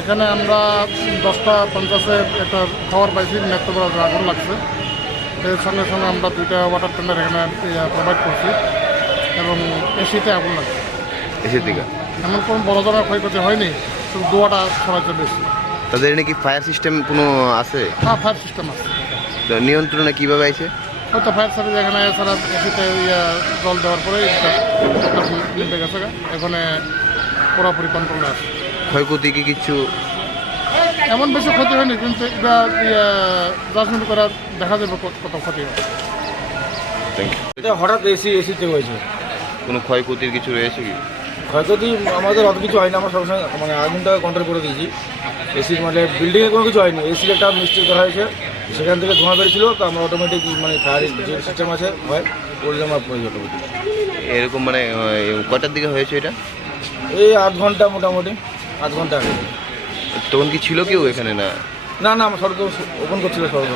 এখানে আমরা দশটা পঞ্চাশে একটা খবর পাইছি নেত্রকোনা আগুন লাগছে। এর সঙ্গে সঙ্গে আমরা দুইটা ওয়াটার টেন্ডার এখানে প্রোভাইড করছি এবং এসিতে আগুন লাগছে। এসে দিকে? এমন কোনো বড় ধরনের ক্ষয়ক্ষতি হয়নি শুধু দোয়াটা ছড়াইছে বেশি তাদের নাকি ফায়ার সিস্টেম কোনো আছে? হ্যাঁ ফায়ার সিস্টেম আছে। নিয়ন্ত্রণে কীভাবে আছে হয়তো ফায়ার সার্ভিস এখানে এছাড়া এসিতে ইয়ে জল দেওয়ার পরে নিভে গেছে এখানে পুরোপুরি কন্ট্রোলে আছে। ক্ষয়ক্ষতি কি কিছু? এমন বেশি ক্ষতি হয়নি কিন্তু এটা জাজমেন্ট করা দেখা যাবে কত ক্ষতি হয়। থ্যাংক ইউ এটা হঠাৎ এসি এসিতে হয়েছে। কোনো ক্ষয়ক্ষতির কিছু রয়েছে কি? ক্ষয়ক্ষতি আমাদের অত কিছু হয়নি আমরা সবসময় মানে আগুনটাকে কন্ট্রোল করে দিয়েছি। এসির মানে বিল্ডিংয়ে কোনো কিছু হয়নি এসির একটা মিস্টেক করা হয়েছে। সেখান থেকে ধোঁয়া বেরিয়েছিল তো আমরা অটোমেটিক মানে ফায়ার যে সিস্টেম আছে হয় করলে আমরা পড়ে অটোমেটিক এরকম মানে কটার দিকে হয়েছে এটা? এই আধ ঘণ্টা মোটামুটি আধ ঘণ্টা আগে। তখন কি ছিল কেউ এখানে না? না না আমার সড়ক ওপেন করছিল সড়ক